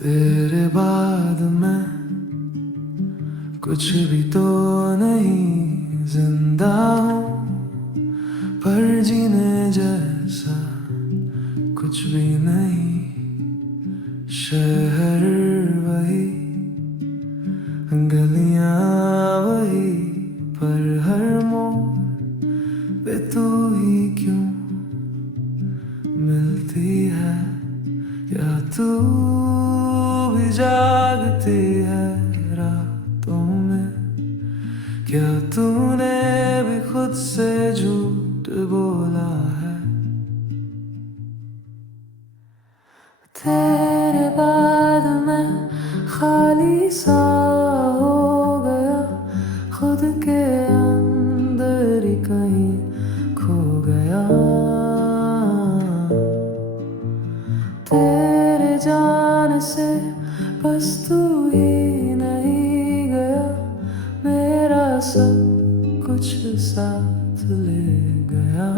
तेरे बाद मैं कुछ भी तो नहीं, जिंदा हूँ पर जीने जैसा कुछ भी नहीं। शहर वही, गलियां वही, पर हर मोड़ पे तू ही क्यों मिलती है। क्या तू भी जागती है रातों में? क्या तूने भी खुद से झूठ बोला है? तेरे बाद मैं खाली सा हो गया, खुद के अंदर ही कहीं खो गया। तेरे जाने से बस तू ही नहीं गया, मेरा सब कुछ साथ ले गया।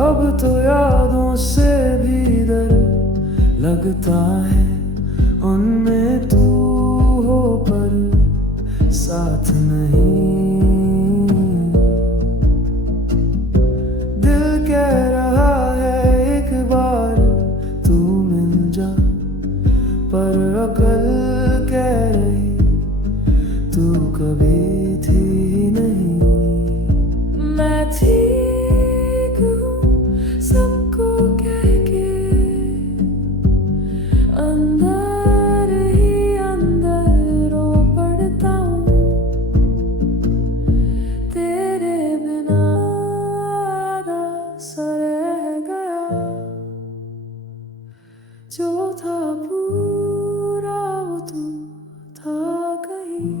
अब तो यादों से भी डर लगता है, उनमें तू हो पर साथ नहीं। दिल कह रहा है एक बार तू मिल जा, पर अकल कह रही तू कभी थी नहीं। मैं ठीक हूँ सबको कह के, अंदर ही अंदर रो पड़ता हूँ। तेरे बिना सा रह गया, जो था पूरा वो तू था कहीं।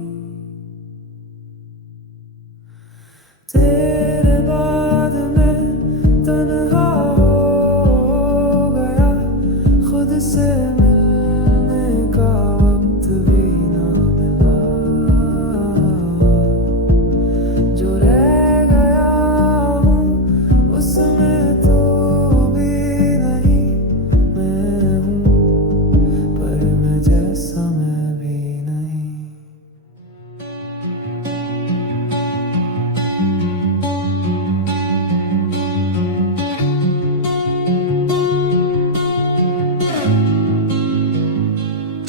तेरे बाद मैं तन्हा हो गया, खुद से मिलने का वक्त भी ना मिला। जो रह गया हूँ उसमें तो भी नहीं मैं हूँ, पर मैं जैसा मैं भी नहीं।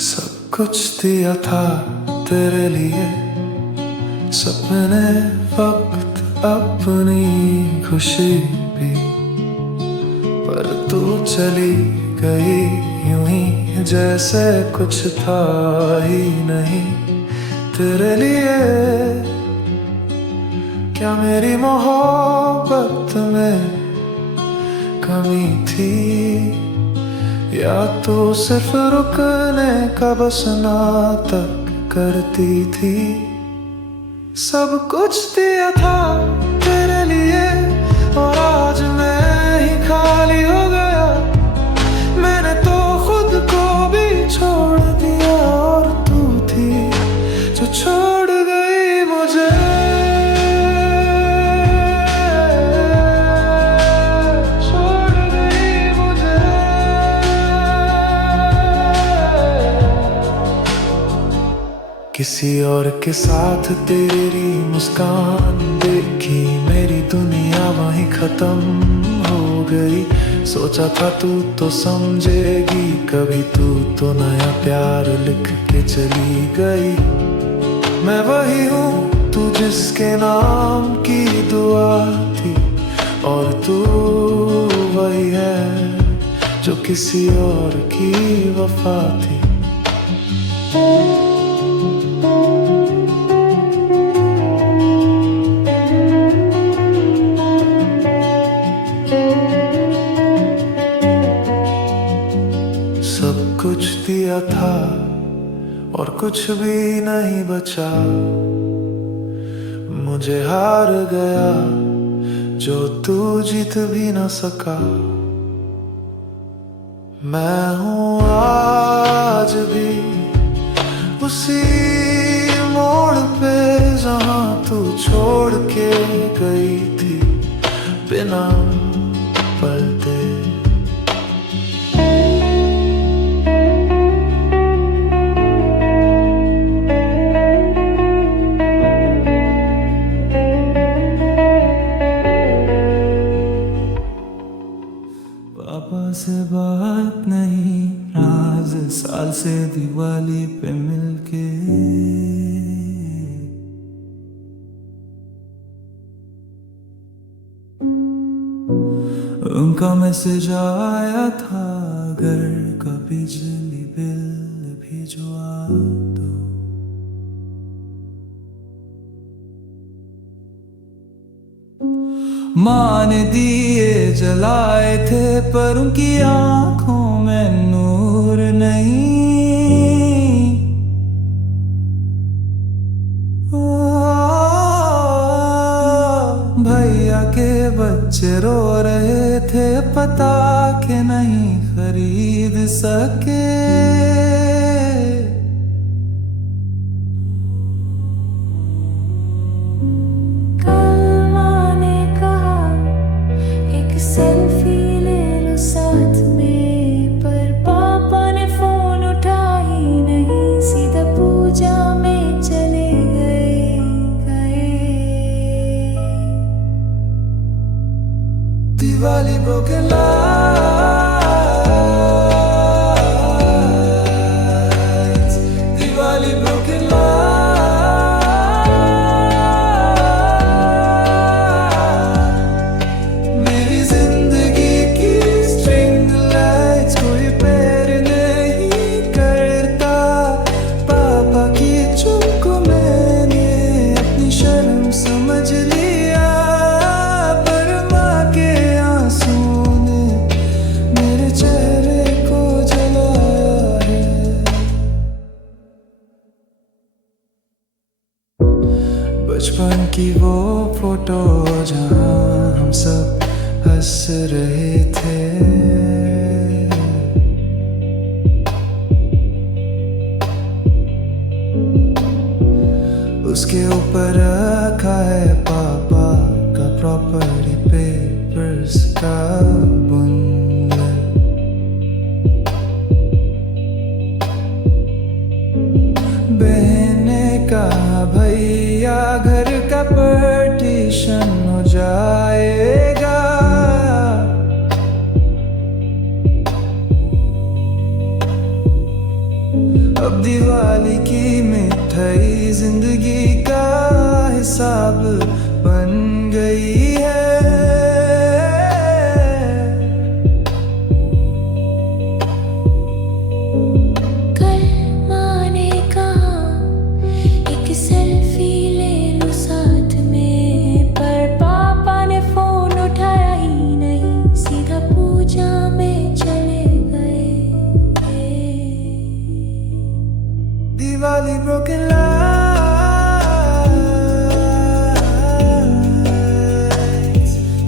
सब कुछ दिया था तेरे लिए, सपने वक्त अपनी खुशी भी, पर तू चली गई यूं ही जैसे कुछ था ही नहीं तेरे लिए। क्या मेरी मोहब्बत में कमी थी, या तो सिर्फ रुकने का बस नाटक करती थी? सब कुछ दिया था तेरे लिए और आज मैं ही खाली हो गया। मैंने तो खुद को भी छोड़ दिया और तू थी जो छोड़ गई मुझे। किसी और के साथ तेरी मुस्कान देखी, मेरी दुनिया वहीं खत्म हो गई। सोचा था तू तो समझेगी, कभी तू तो नया प्यार लिख के चली गई। मैं वही हूँ तू जिसके नाम की दुआ थी, और तू वही है जो किसी और की वफा थी। सब कुछ दिया था और कुछ भी नहीं बचा, मुझे हार गया जो तू जीत भी न सका। मैं हूँ आज भी उसी मोड़ पे जहाँ तू छोड़ के गई थी बिना पलटे। पापा से बात नहीं, राज साल से दिवाली पे मिलके। उनका मैसेज आया था, घर का बिजली बिल भिजवा दो। माँ ने दिए जलाए थे पर उनकी आंखों में नूर नहीं। भैया के बच्चे रो रहे थे, पता के नहीं खरीद सके। सेल्फी ले लो साथ में, पर पापा ने फोन उठा ही नहीं, सीधा पूजा में चले गए। Diwali broken lights, Diwali broken lights। बचपन की वो फोटो जहाँ हम सब हंस रहे थे, उसके ऊपर रखा है पापा का प्रॉपर्टी पेपर्स का बंडल। बहन ने कहा भैया घर का पार्टीशन हो जाएगा। अब दिवाली की मिठाई जिंदगी का हिसाब बन गई है। कल माँ ने कहा एक सेल्फी ले लो साथ में, पर पापा ने फोन उठाया ही नहीं, सीधा पूजा में चले गए। Diwali broken lights,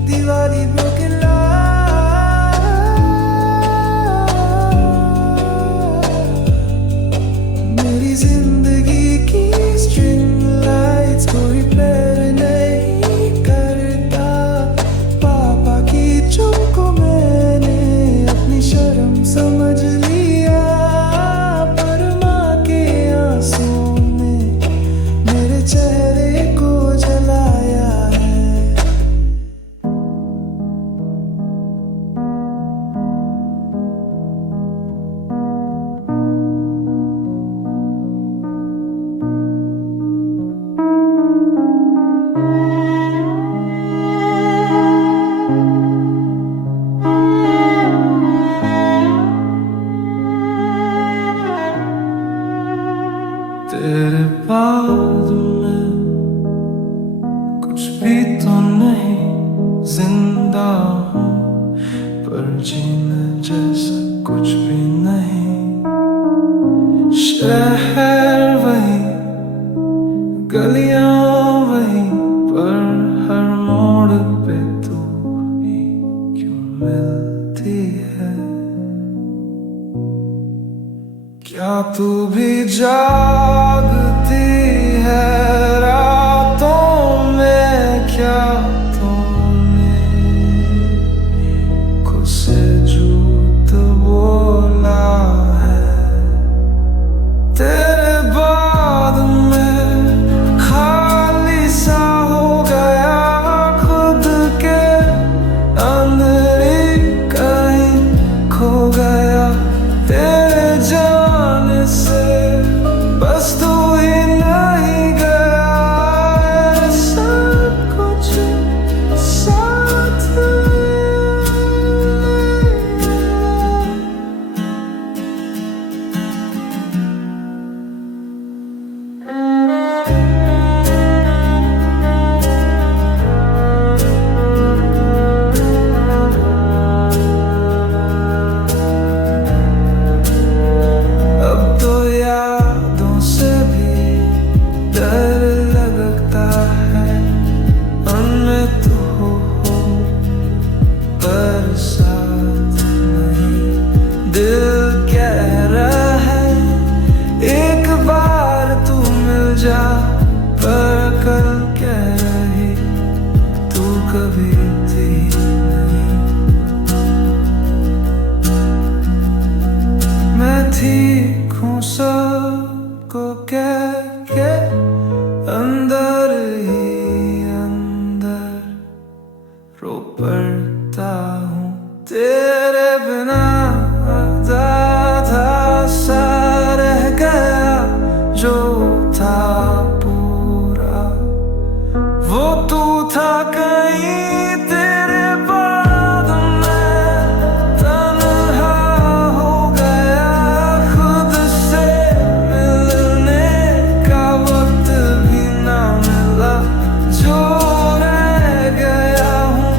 Diwali broken lights। मेरी जिंदगी की स्ट्रिंग लाइट्स को रिपेयर नहीं करता। पापा की चुप को मैंने अपनी शर्म समझ लिया, पर माँ के आंसुओं ने मेरे चेहरे को जलाया है। तेरे बाद मैं कुछ भी तो नहीं, जिंदा हूँ पर जीने जैसा कुछ भी नहीं। शहर वही, गलियां वही, था कहीं तेरे बाद मैं तन्हा हो गया, खुद से मिलने का वक्त भी ना मिला। जो रह गया हूँ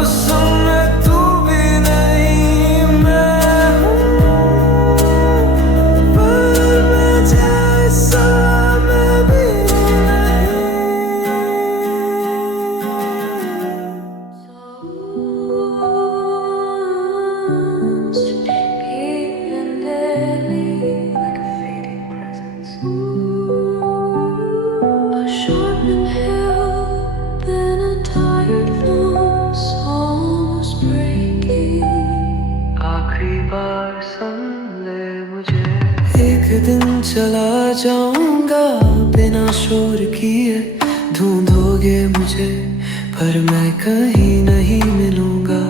उसमें तू भी नहीं मैं हूँ, पर मैं जैसा मैं भी आखिरी बार सुन ले मुझे। एक दिन चला जाऊंगा बिना शोर किए, ढूंढोगे मुझे पर मैं कहीं नहीं मिलूंगा।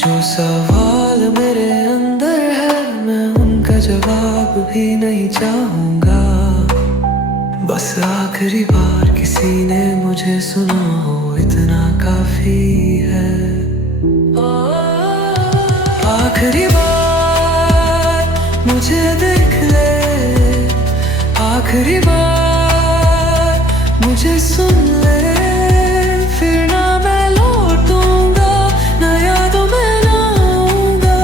जो सवाल मेरे अंदर है मैं उनका जवाब भी नहीं चाहूंगा। बस आखिरी बार किसी ने मुझे सुना हो इतना काफी है। आखिरी बार मुझे देख ले, आखिरी बार मुझे सुन ले, फिर ना मैं लौटूंगा, ना यादों में ना आऊंगा,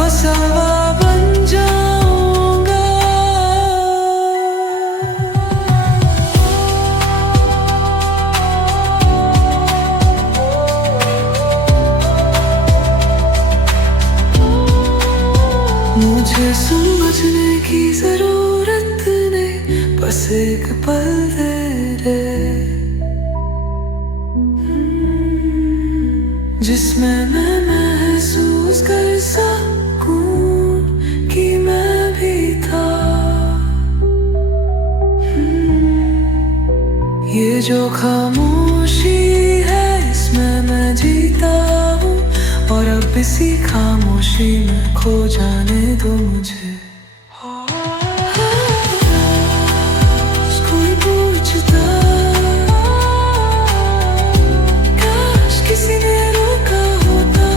बस हवा बन जाऊंगा। मुझे समझने की जरूरत नहीं, बस एक पल दे दे जिसमें मैं महसूस कर सकूं कि मैं भी था। ये जो खामोशी है इसमें मैं जीता हूँ, और अब इसी खामोशी में खो जाने दो मुझे। कोई पूछता काश किसी ने रोका होता,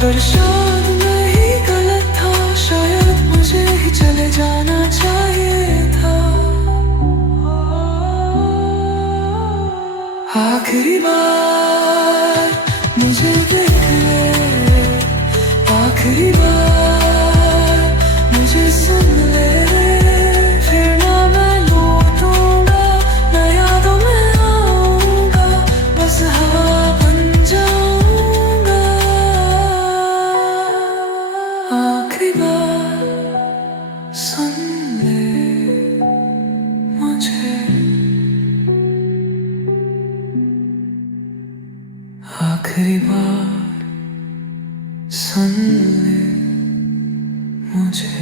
पर शायद मैं ही गलत था, शायद मुझे ही चले जाना चाहिए था। आखिरी बार मुझे देख ले, आखिरी बार मुझे सुन ले, फिर ना मैं लौटूंगा, ना यादों में आऊंगा, बस हवा बन जाऊंगा। आखिरी बार सुन ले मुझे, आखिरी बार सुन ले मुझे।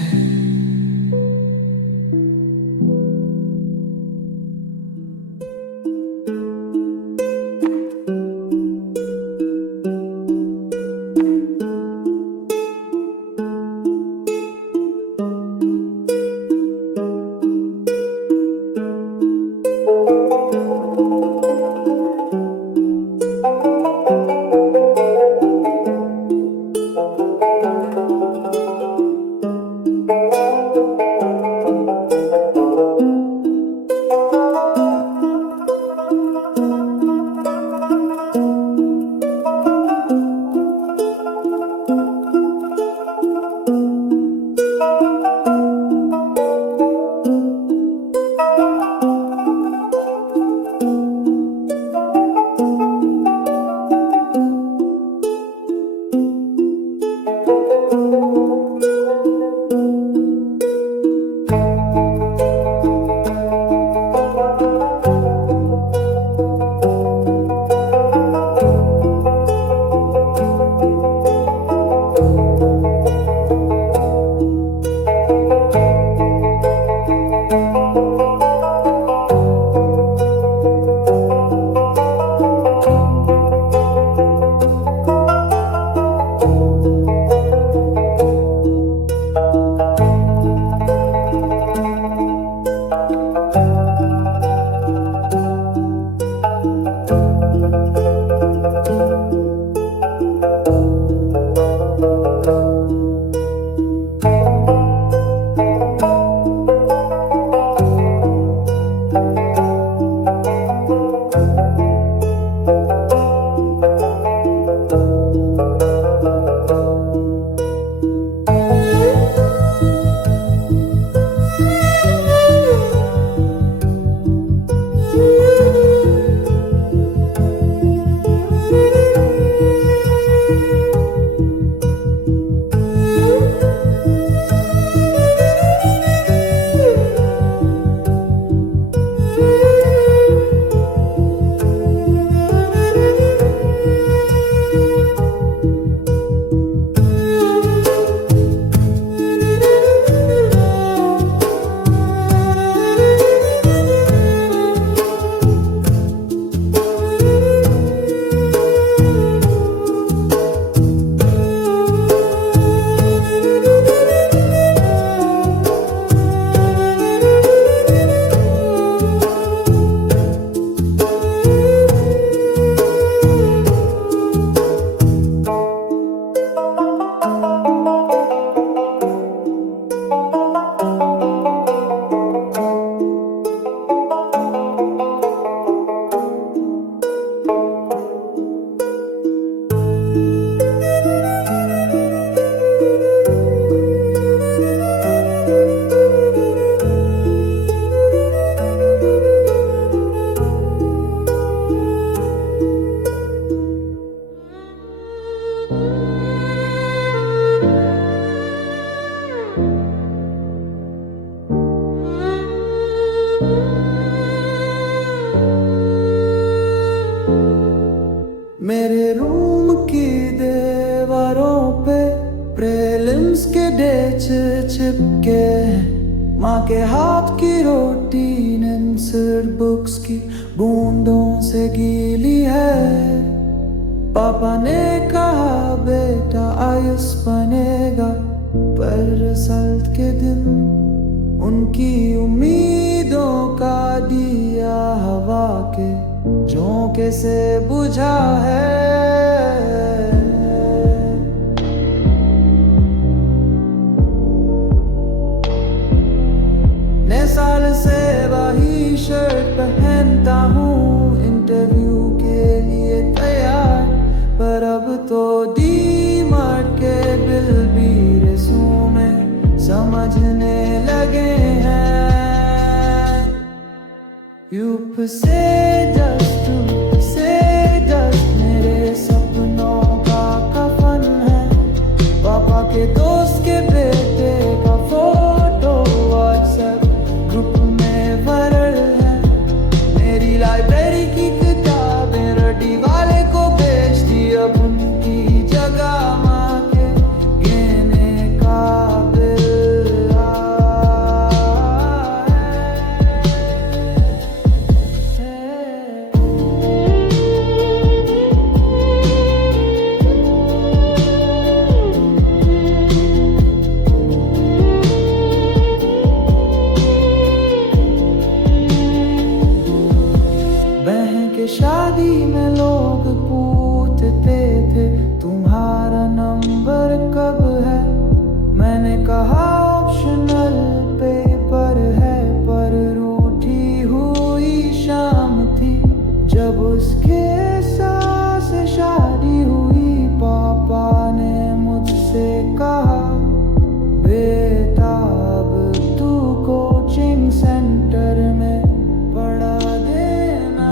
के हाथ की रोटी नंसर बुक्स की बूंदों से गीली है। पापा ने कहा बेटा आयुष बनेगा, पर रिजल्ट के दिन उनकी उम्मीदों का दिया हवा के झोंके से बुझा है। नए साल से वही शर्ट पहनता हूँ, इंटरव्यू के लिए तैयार, पर अब तो डी मार्ट के बिल भी रेज़्यूमे समझने लगे हैं। यूप से डस्ट मेरे सपनों का कफन है। पापा के दोस्त के बेटे का फोटो व्हाट्सएप ग्रुप में वायरल है। मेरी लाइब्रेरी की किताबें रटी वाले को बेच दी, अब उनकी जगह माँ के गहने का बिल बहन के शादी में लोग पूछते थे तुम्हारा नंबर कब है। मैंने कहा ऑप्शनल पेपर है, पर रूठी हुई शाम थी जब उसके सास से शादी हुई। पापा ने मुझसे कहा बेटा अब तू कोचिंग सेंटर में पढ़ा देना।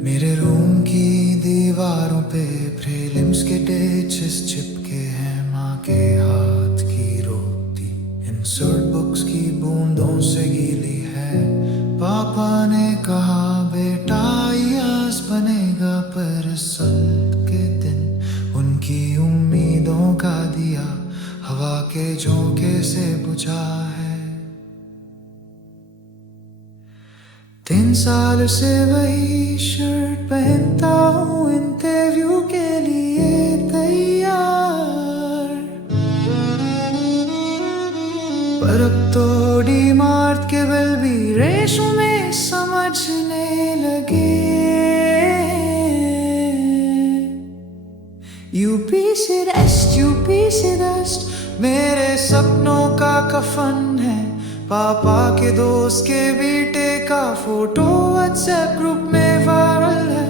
मेरे रूम की दीवारों पे प्रीलिम्स के डेट्स चिपके हैं। माँ के हाथ की रोटी इंसर्ट बुक्स की बूंदों से गीली है। पापा ने कहा बेटा आईएएस बनेगा, पर रिजल्ट के दिन उनकी उम्मीदों का दिया हवा के झोंके से बुझा है। 3 साल से वही शर्ट पहनता हूँ, इंटरव्यू के लिए तैयार, पर अब तो डी मार्ट के बिल भी रेशों में समझने लगे। यूपी से डस्ट मेरे सपनों का कफन है। पापा के दोस्त के बेटे का फोटो व्हाट्सएप ग्रुप में वायरल है।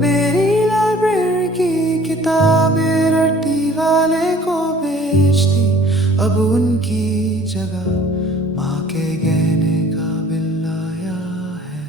मेरी लाइब्रेरी की किताबें रट्टी वाले को बेच दी, अब उनकी जगह माँ के गहने का बिल आया है।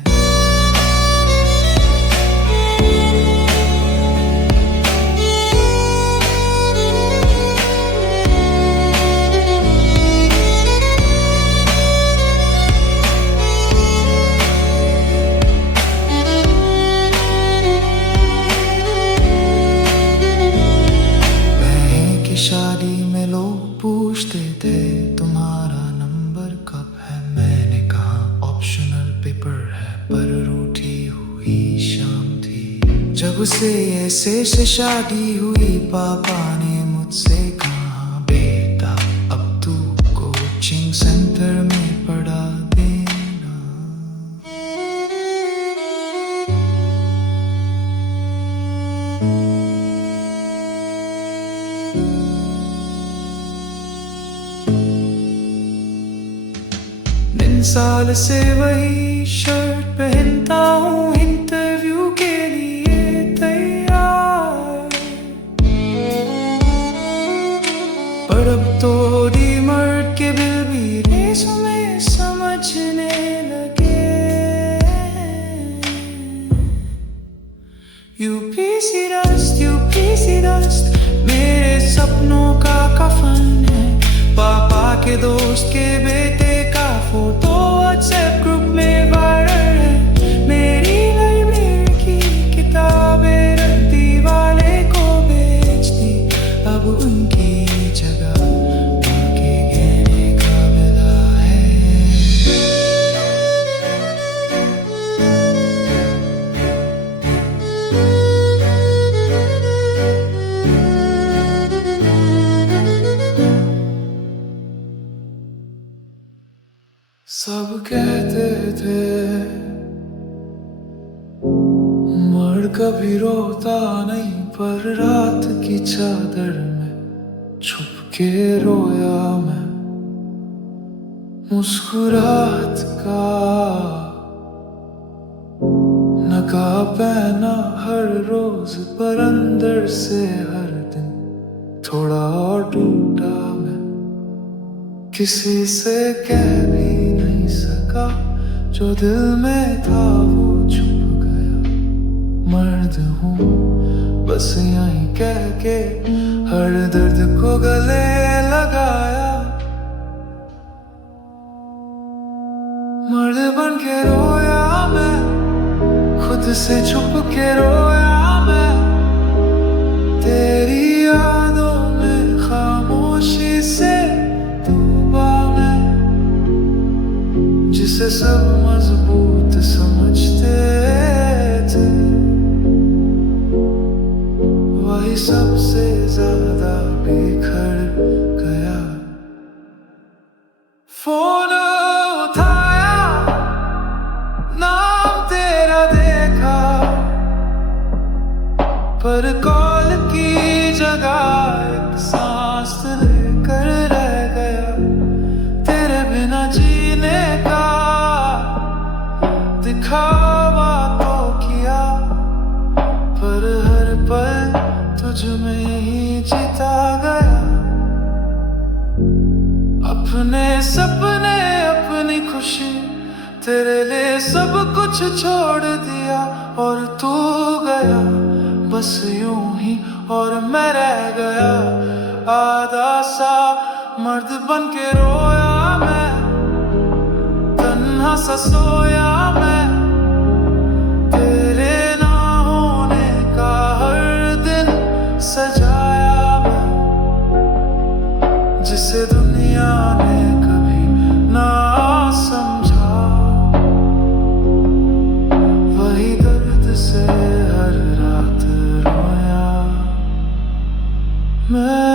जब से ऐसे से शादी हुई पापा ने मुझसे कहा बेटा अब तू कोचिंग सेंटर में पढ़ा देना। साल से वही शर्ट पहनता हूँ इंटरव्यू के लिए तैयार, पर अब तो डीमर्ट के बिल भी रेज़्यूमे समझने लगे। यूपीसी डस्ट मेरे सपनों का कफन है। पापा के दोस्त के बेटे का फोटो व्हाट्सएप ग्रुप में वायरल है। मेरी लाइब्रेरी की किताबें रद्दी वाले को बेच दी, अब उनकी जगह उनके गहने का मिला है। सब कहते थे मर्द कभी रोता नहीं, पर रात की चादर में छुप के रोया मैं। मुस्कुराहट का नकाब पहना हर रोज, पर अंदर से हर दिन थोड़ा और टूटा मैं। किसी से कह भी नहीं सका जो दिल में था वो छुप गया। मर्द हूँ बस यहीं कह के हर दर्द को गले लगाया। मर्द बन के रोया मैं, खुद से छुप के रोया मैं। तेरी यादों में खामोशी से जिसे सब मजबूत समझते थे, वही सबसे ज्यादा बिखर गया। फोन उठाया, नाम तेरा देखा, पर कॉल की जगह एक सांस लेकर रह गया। तेरे बिना जीने का दिखावा तो किया, पर हर पल तुझ में ही जीता गया। अपने सपने अपनी खुशी तेरे लिए सब कुछ छोड़ दिया, और तू गया बस यूं ही और मैं रह गया। आधा सा मर्द बन के रोया मैं, तन्हा सा सोया मैं। तेरे ना होने का हर दिन सजाया मैं, जिसे दुनिया ने कभी ना समझा। वही दर्द से हर रात रोया मैं।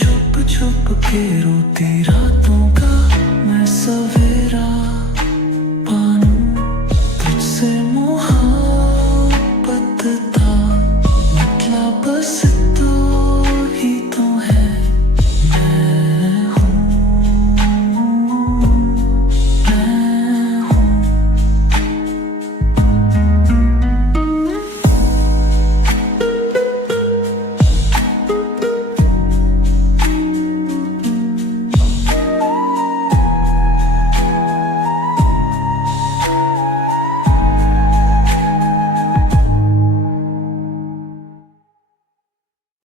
छुप छुप के रोती रातों का मैं सवेरे